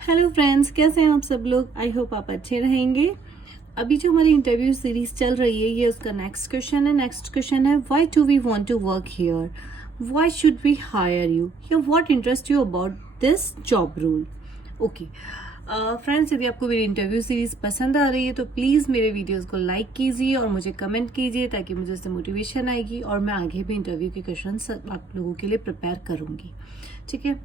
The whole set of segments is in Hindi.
हेलो फ्रेंड्स, कैसे हैं आप सब लोग। आई होप आप अच्छे रहेंगे। अभी जो हमारी इंटरव्यू सीरीज चल रही है, ये उसका नेक्स्ट क्वेश्चन है। नेक्स्ट क्वेश्चन है, why do we want to work here, why should we hire you, या what interest you about this job role. Okay friends, यदि आपको मेरी इंटरव्यू सीरीज पसंद आ रही है तो प्लीज़ मेरे वीडियोस को लाइक कीजिए और मुझे कमेंट कीजिए, ताकि मुझे उससे मोटिवेशन आएगी और मैं आगे भी इंटरव्यू के क्वेश्चन आप लोगों के लिए प्रिपेयर करूँगी। ठीक है।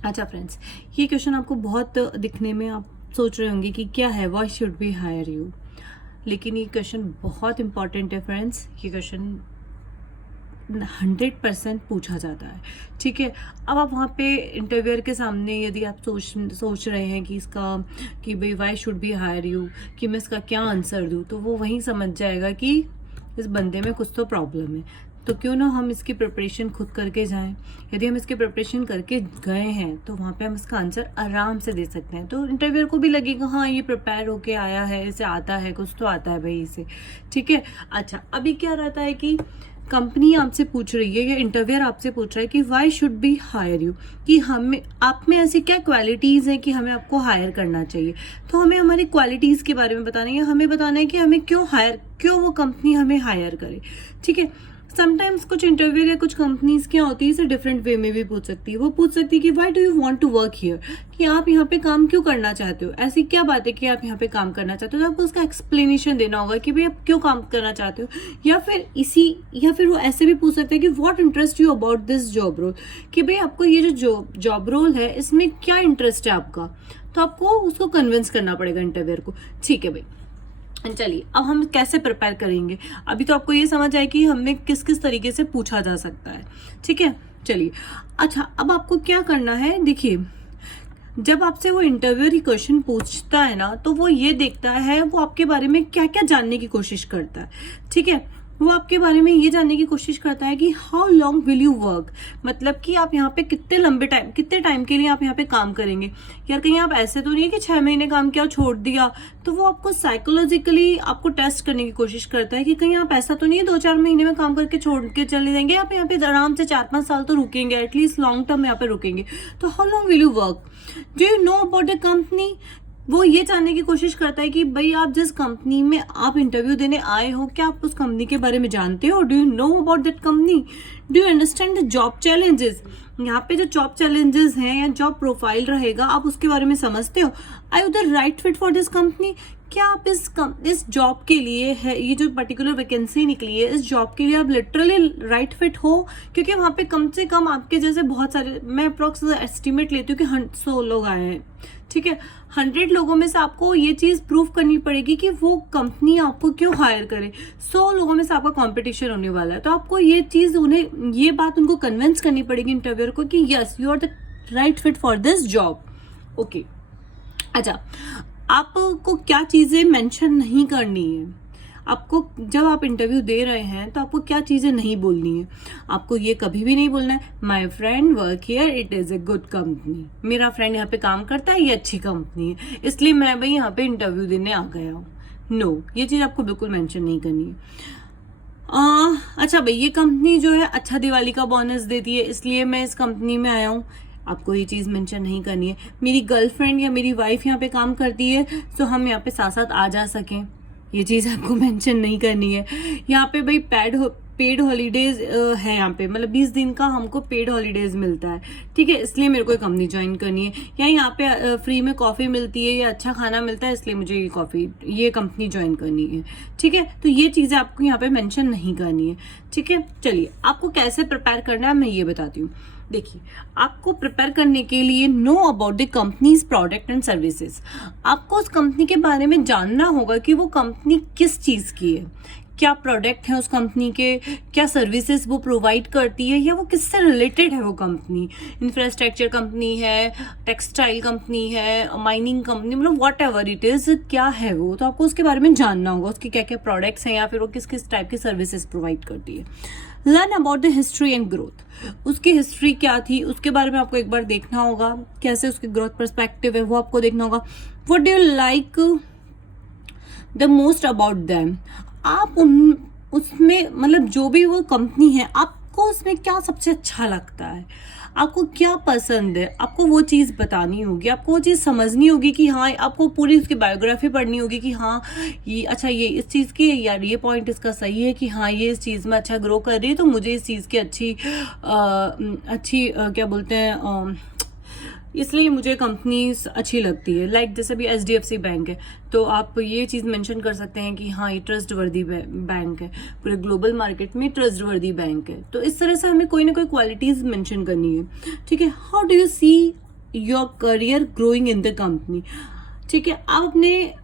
अच्छा फ्रेंड्स, ये क्वेश्चन आपको बहुत दिखने में आप सोच रहे होंगे कि क्या है, why should we hire you. लेकिन ये क्वेश्चन बहुत इंपॉर्टेंट है फ्रेंड्स। ये क्वेश्चन 100% पूछा जाता है। ठीक है। अब आप वहाँ पे इंटरव्यूअर के सामने यदि आप सोच रहे हैं कि इसका कि भाई why should be hire you, कि मैं इसका क्या आंसर दूँ, तो वो वहीं समझ जाएगा कि इस बंदे में कुछ तो प्रॉब्लम है। तो क्यों ना हम इसकी प्रिपरेशन खुद करके जाएं। यदि हम इसकी प्रिपरेशन करके गए हैं तो वहाँ पे हम इसका आंसर आराम से दे सकते हैं। तो इंटरव्यूअर को भी लगेगा हाँ, ये प्रिपेयर होके आया है, इसे आता है, कुछ तो आता है भाई इसे। ठीक है। अच्छा, अभी क्या रहता है कि कंपनी आपसे पूछ रही है या इंटरव्यूअर आपसे पूछ रहा है कि why should be hire you, कि हमें आप में ऐसी क्या क्वालिटीज़ हैं कि हमें आपको हायर करना चाहिए। तो हमें हमारी क्वालिटीज़ के बारे में बताना है, हमें बताना है कि हमें क्यों वो कंपनी हमें हायर करे। ठीक है। समटाइम्स कुछ इंटरव्यू या कुछ कंपनीज क्या होती है, इसे डिफरेंट वे में भी पूछ सकती है। वो पूछ सकती है कि why do you want to work here, कि आप यहाँ पे काम क्यों करना चाहते हो, ऐसी क्या बात है कि आप यहाँ पे काम करना चाहते हो। तो आपको उसका एक्सप्लेनेशन देना होगा कि भाई आप क्यों काम करना चाहते हो। या फिर वो ऐसे भी पूछ सकते हैं कि what interest you about this job role, कि भाई आपको ये जो जॉब रोल है इसमें क्या इंटरेस्ट है आपका। तो आपको उसको कन्विंस करना पड़ेगा इंटरव्यूअर को। ठीक है भाई, चलिए अब हम कैसे प्रिपेयर करेंगे। अभी तो आपको ये समझ आए कि हमने किस किस तरीके से पूछा जा सकता है। ठीक है। चलिए, अच्छा अब आपको क्या करना है। देखिए, जब आपसे वो इंटरव्यूअर क्वेश्चन पूछता है ना, तो वो ये देखता है वो आपके बारे में क्या क्या जानने की कोशिश करता है। ठीक है। वो आपके बारे में ये जानने की कोशिश करता है कि how long will you work, मतलब कि आप यहाँ पे कितने टाइम के लिए आप यहाँ पे काम करेंगे। यार कहीं आप ऐसे तो नहीं है कि 6 महीने काम किया और छोड़ दिया। तो वो आपको साइकोलॉजिकली आपको टेस्ट करने की कोशिश करता है कि कहीं आप ऐसा तो नहीं है 2-4 महीने में काम करके छोड़ के चले जाएंगे। आप यहाँ पे आराम से 4-5 साल तो रुकेंगे, एटलीस्ट लॉन्ग टर्म यहाँ पे रुकेंगे। तो how long will you work, do you know about the company. वो ये जानने की कोशिश करता है कि भाई आप जिस कंपनी में आप इंटरव्यू देने आए हो, क्या आप उस कंपनी के बारे में जानते हो, do you know about that company, do you understand the job challenges. यहाँ पे जो जॉब चैलेंजेस हैं या जॉब प्रोफाइल रहेगा, आप उसके बारे में समझते हो। I you the right fit for this company, क्या आप इस जॉब के लिए है, ये जो पर्टिकुलर वैकेंसी निकली है इस जॉब के लिए आप लिटरली राइट फिट हो। क्योंकि वहाँ पे कम से कम आपके जैसे बहुत सारे, मैं अप्रोक्स एस्टिमेट लेती हूँ कि 100 लोग आए हैं। ठीक है। 100 लोगों में से आपको ये चीज प्रूव करनी पड़ेगी कि वो कंपनी आपको क्यों हायर करे। 100 लोगों में से आपका कंपटीशन होने वाला है। तो आपको ये चीज ये बात उनको कन्विंस करनी पड़ेगी इंटरव्यूअर को कि yes you are the right fit for this job. Okay. अच्छा, आपको क्या चीजें मेंशन नहीं करनी है। आपको जब आप इंटरव्यू दे रहे हैं तो आपको क्या चीजें नहीं बोलनी है। आपको ये कभी भी नहीं बोलना है my friend work here, it is a good company, मेरा फ्रेंड यहाँ पे काम करता है, ये अच्छी कंपनी है, इसलिए मैं भाई यहाँ पे इंटरव्यू देने आ गया हूँ। नो, ये चीज आपको बिल्कुल मेंशन नहीं करनी है। अच्छा भाई, ये कंपनी जो है अच्छा दिवाली का बोनस देती है, इसलिए मैं इस कंपनी में आया हूँ। आपको ये चीज मेंशन नहीं करनी है। मेरी गर्लफ्रेंड या मेरी वाइफ यहाँ पे काम करती है, तो हम यहाँ पे साथ साथ आ जा सकें, ये चीज आपको मेंशन नहीं करनी है। यहाँ पे भाई पेड हॉलीडेज है, यहाँ पे मतलब 20 दिन का हमको पेड हॉलीडेज मिलता है। ठीक है, इसलिए मेरे को कंपनी ज्वाइन करनी है। या यहाँ पे फ्री में कॉफी मिलती है या अच्छा खाना मिलता है, इसलिए मुझे ये कंपनी ज्वाइन करनी है। ठीक है। तो ये चीजें आपको यहाँ पे मेंशन नहीं करनी है। ठीक है। चलिए, आपको कैसे प्रिपेयर करना है मैं ये बताती हूँ। देखिए, आपको प्रिपेयर करने के लिए know about the companies product and services, आपको उस कंपनी के बारे में जानना होगा कि वो कंपनी किस चीज की है, क्या प्रोडक्ट है उस कंपनी के, क्या सर्विसेज वो प्रोवाइड करती है, या वो किससे रिलेटेड है वो कंपनी। इंफ्रास्ट्रक्चर कंपनी है, टेक्सटाइल कंपनी है, माइनिंग कंपनी, मतलब व्हाट एवर इट इज, क्या है वो। तो आपको उसके बारे में जानना होगा, उसके क्या क्या प्रोडक्ट्स हैं या फिर वो किस किस टाइप की सर्विसेज प्रोवाइड करती है। Learn about the history and growth, उसकी हिस्ट्री क्या थी उसके बारे में आपको एक बार देखना होगा, कैसे उसकी ग्रोथ पर्सपेक्टिव है वो आपको देखना होगा। What do you like the most about them, आप उसमें मतलब जो भी वो कंपनी है आपको उसमें क्या सबसे अच्छा लगता है। आपको क्या पसंद है, आपको वो चीज़ बतानी होगी, आपको वो चीज़ समझनी होगी कि हाँ, आपको पूरी उसकी बायोग्राफी पढ़नी होगी कि हाँ ये अच्छा, ये इस चीज़ की यार ये पॉइंट इसका सही है कि हाँ ये इस चीज़ में अच्छा ग्रो कर रही है, तो मुझे इस चीज़ की अच्छी क्या बोलते हैं, इसलिए मुझे कंपनीज अच्छी लगती है। लाइक जैसे भी HDFC बैंक है, तो आप ये चीज़ मेंशन कर सकते हैं कि हाँ ये ट्रस्टवर्दी बैंक है, पूरे ग्लोबल मार्केट में ट्रस्टवर्दी बैंक है। तो इस तरह से हमें कोई ना कोई क्वालिटीज़ मेंशन करनी है, ठीक है। How do you see your career growing in the company, ठीक है। आप अपने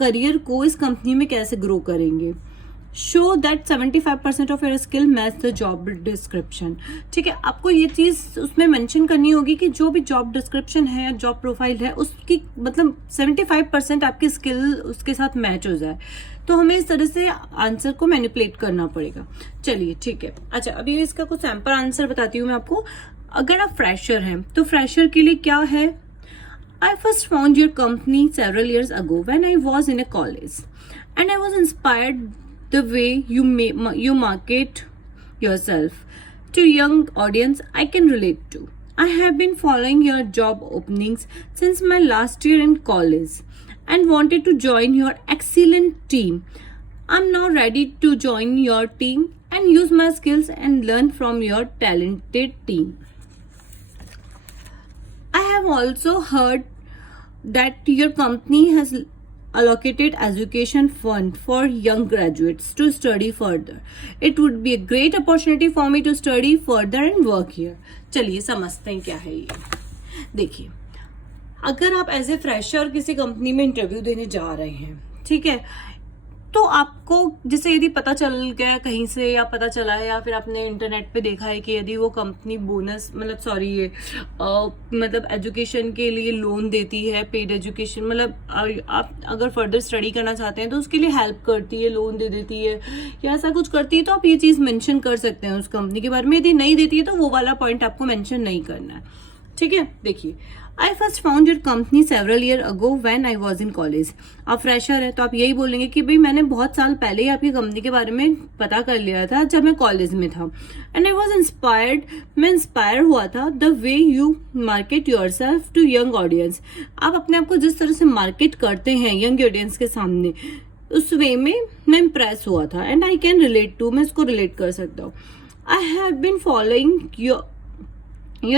करियर को इस कंपनी में कैसे ग्रो करेंगे। Show that 75% of your skill match the job description, ठीक है। आपको ये चीज़ उसमें मेंशन करनी होगी कि जो भी जॉब डिस्क्रिप्शन है, जॉब प्रोफाइल है, उसकी मतलब 75% आपकी स्किल उसके साथ मैच हो जाए। तो हमें इस तरह से आंसर को मैनिपुलेट करना पड़ेगा। चलिए ठीक है। अच्छा, अभी इसका कुछ सैम्पल आंसर बताती हूँ मैं आपको। अगर आप फ्रेशर हैं तो फ्रेशर के लिए क्या है। I first found your company several years ago when I was in a college, and I was inspired the way you market yourself to young audience I can relate to. I have been following your job openings since my last year in college and wanted to join your excellent team. I'm now ready to join your team and use my skills and learn from your talented team. I have also heard that your company has allocated education fund for young graduates to study further. It would be a great opportunity for me to study further and work here. चलिए समझते हैं क्या है ये। देखिए, अगर आप एज ए फ्रेशर किसी कंपनी में इंटरव्यू देने जा रहे हैं, ठीक है, तो आपको जैसे यदि पता चल गया कहीं से, या पता चला है या फिर आपने इंटरनेट पे देखा है कि यदि वो कंपनी बोनस मतलब एजुकेशन के लिए लोन देती है, पेड एजुकेशन, मतलब आप अगर फर्दर स्टडी करना चाहते हैं तो उसके लिए हेल्प करती है, लोन दे देती है या ऐसा कुछ करती है, तो आप ये चीज़ मेंशन कर सकते हैं उस कंपनी के बारे में। यदि नहीं देती है तो वो वाला पॉइंट आपको मेंशन नहीं करना है, ठीक है। देखिए, I first found your company several years ago when I was in college. आप फ्रेशर है तो आप यही बोलेंगे कि भाई मैंने बहुत साल पहले ही आपकी कंपनी के बारे में पता कर लिया था जब मैं कॉलेज में था। And I was inspired, मैं इंस्पायर हुआ था the way you market yourself to young audience. आप अपने आप को जिस तरह से मार्केट करते हैं यंग ऑडियंस के सामने, उस वे में मैं इम्प्रेस हुआ था। And I can relate to, मैं इसको रिलेट कर सकता हूँ। I have been following your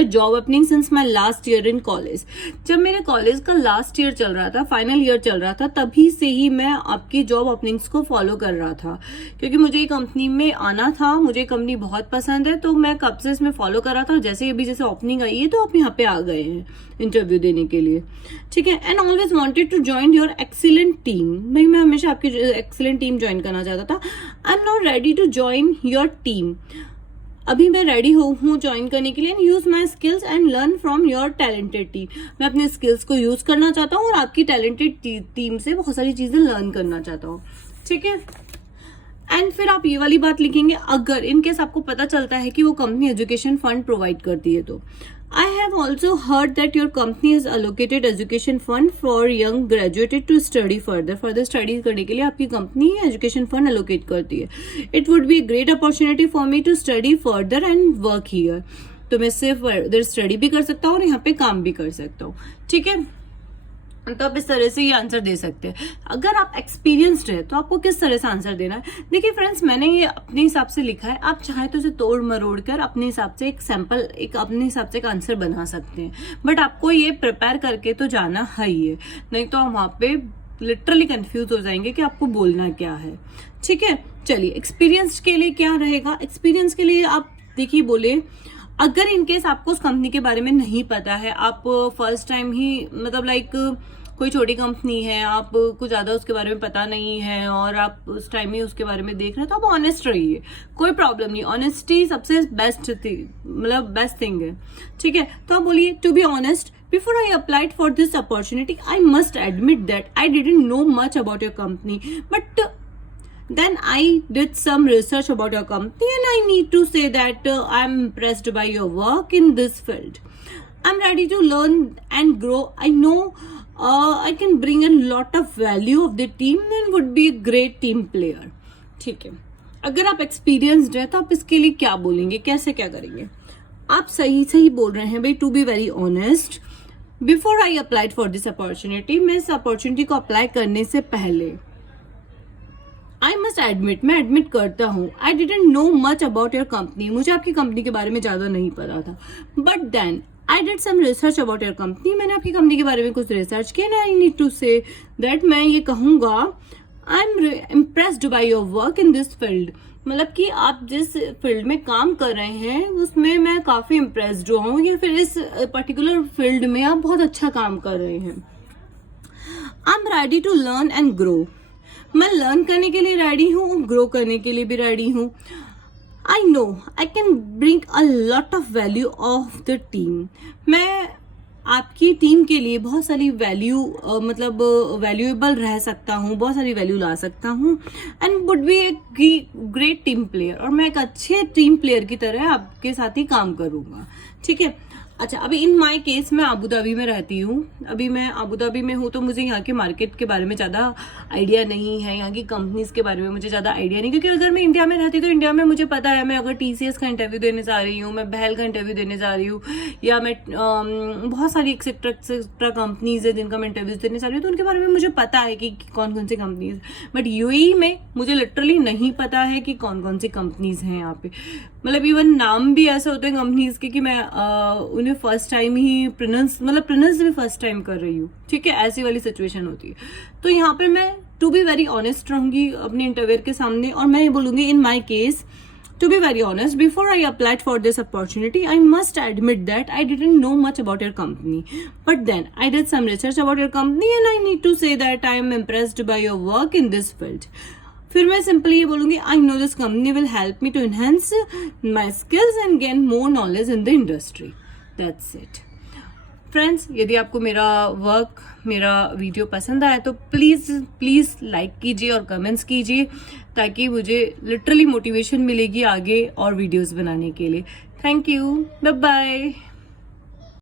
job opening since my last year in college. जब मेरे कॉलेज का लास्ट ईयर चल रहा था, फाइनल ईयर चल रहा था, तभी से ही मैं आपकी जॉब ओपनिंग्स को फॉलो कर रहा था, क्योंकि मुझे ये कंपनी में आना था, मुझे कंपनी बहुत पसंद है, तो मैं कब से इसमें फॉलो कर रहा था। जैसे अभी जैसे ओपनिंग आई है तो आप यहाँ पे आ गए हैं इंटरव्यू देने के लिए, ठीक है। And always wanted to join your excellent team, भाई मैं हमेशा आपकी एक्सीलेंट टीम ज्वाइन करना चाहता था। I am not ready to join your team, अभी मैं रेडी हूँ ज्वाइन करने के लिए। And use my skills and learn from your talented team, मैं अपने स्किल्स को यूज करना चाहता हूँ और आपकी टैलेंटेड टीम से बहुत सारी चीजें लर्न करना चाहता हूँ, ठीक है। एंड फिर आप ये वाली बात लिखेंगे, अगर इनकेस आपको पता चलता है कि वो कंपनी एजुकेशन फंड प्रोवाइड करती है तो। I have also heard that your company is allocated education fund for young graduated to study further study करने के लिए आपकी कंपनी एजुकेशन फंड अलोकेट करती है। It would be great opportunity for me to study further and work here, तो मैं सिर्फ फर्दर स्टडी भी कर सकता हूँ और यहाँ पे काम भी कर सकता हूँ, ठीक है। तो आप इस तरह से ये आंसर दे सकते हैं। अगर आप एक्सपीरियंस्ड है तो आपको किस तरह से आंसर देना है। देखिए फ्रेंड्स, मैंने ये अपने हिसाब से लिखा है, आप चाहे तो इसे तोड़ मरोड़ कर अपने हिसाब से एक सैंपल, एक अपने हिसाब से एक आंसर बना सकते हैं, बट आपको ये प्रिपेयर करके तो जाना है ही है, नहीं तो हम वहाँ पे लिटरली कंफ्यूज हो जाएंगे कि आपको बोलना क्या है, ठीक है। चलिए, एक्सपीरियंस के लिए क्या रहेगा। एक्सपीरियंस के लिए आप देखिए बोले, अगर इनकेस आपको उस कंपनी के बारे में नहीं पता है, आप फर्स्ट टाइम ही मतलब लाइक कोई छोटी कंपनी है, आप कुछ ज़्यादा उसके बारे में पता नहीं है और आप उस टाइम ही उसके बारे में देख रहे हैं, तो आप ऑनेस्ट रहिए, कोई प्रॉब्लम नहीं। ऑनेस्टी सबसे बेस्ट थी, मतलब बेस्ट थिंग है, ठीक है। तो आप बोलिए, to be honest, before I applied for this opportunity I must admit that I didn't know much about your company, but then I did some research about your company and I need to say that I'm impressed by your work in this field. I'm ready to learn and grow. I know I can bring a lot of value of the team and would be a great team player. ठीक है। अगर आप experienced है तो आप इसके लिए क्या बोलेंगे, कैसे क्या करेंगे। आप सही सही बोल रहे हैं भाई, to be very honest, before I applied for this opportunity, मैं इस अपॉर्चुनिटी को अप्लाई करने से पहले आई मस्ट एडमिट, मैं एडमिट करता हूँ, I didn't know much about your company, मुझे आपकी कंपनी के बारे में ज़्यादा नहीं पता था, but then I did some research about your company, मैंने आपकी कंपनी के बारे में कुछ रिसर्च किया ना, I need to say that मैं ये कहूँगा I am impressed by your work in this field, मतलब कि आप जिस फील्ड में काम कर रहे हैं उसमें मैं काफ़ी इम्प्रेस्ड हुआ हूँ, या फिर इस पर्टिकुलर फील्ड में आप बहुत अच्छा काम कर रहे हैं। I am ready to learn and grow, मैं लर्न करने के लिए रेडी हूँ, ग्रो करने के लिए भी रेडी हूँ। I know I can bring a lot of value of the team, मैं आपकी टीम के लिए बहुत सारी वैल्यू मतलब वैल्यूएबल रह सकता हूँ, बहुत सारी वैल्यू ला सकता हूँ, and would be a great team player, और मैं एक अच्छे टीम प्लेयर की तरह आपके साथ ही काम करूँगा, ठीक है। अच्छा, अभी इन माय केस मैं अबू धाबी में रहती हूँ, अभी मैं अबू धाबी में हूँ, तो मुझे यहाँ के मार्केट के बारे में ज़्यादा आइडिया नहीं है, यहाँ की कंपनीज के बारे में मुझे ज़्यादा आइडिया नहीं, क्योंकि अगर मैं इंडिया में रहती तो इंडिया में मुझे पता है, मैं अगर TCS का इंटरव्यू देने जा रही हूँ, मैं BHEL का इंटरव्यू देने जा रही हूँ, या मैं बहुत सारी एक्सेट्रा कंपनीज है जिनका मैं इंटरव्यूज देने जा रही हूँ, तो उनके बारे में मुझे पता है कि कौन कौन सी कंपनीज, बट UAE में मुझे लिटरली नहीं पता है कि कौन कौन सी कंपनीज हैं यहाँ पे, मतलब इवन नाम भी ऐसे होते हैं कंपनीज के कि मैं उन्हें फर्स्ट टाइम ही प्रोनाउंस भी फर्स्ट टाइम कर रही हूँ, ठीक है, ऐसी वाली सिचुएशन होती है। तो यहाँ पे मैं टू बी वेरी ऑनेस्ट रहूंगी अपने इंटरव्यूअर के सामने, और मैं ये बोलूंगी in my case, to be very honest, before I applied for this opportunity, I must admit that I didn't know much about your company, but then I did some research about your company and I need to say that I am impressed by your work in this field. फिर मैं सिंपली ये बोलूँगी, I know this company will help me to enhance my skills and gain more knowledge in the industry, that's it. Friends, यदि आपको मेरा वर्क, मेरा वीडियो पसंद आया तो प्लीज़ लाइक कीजिए और कमेंट्स कीजिए, ताकि मुझे लिटरली मोटिवेशन मिलेगी आगे और वीडियोस बनाने के लिए। Thank you, bye bye.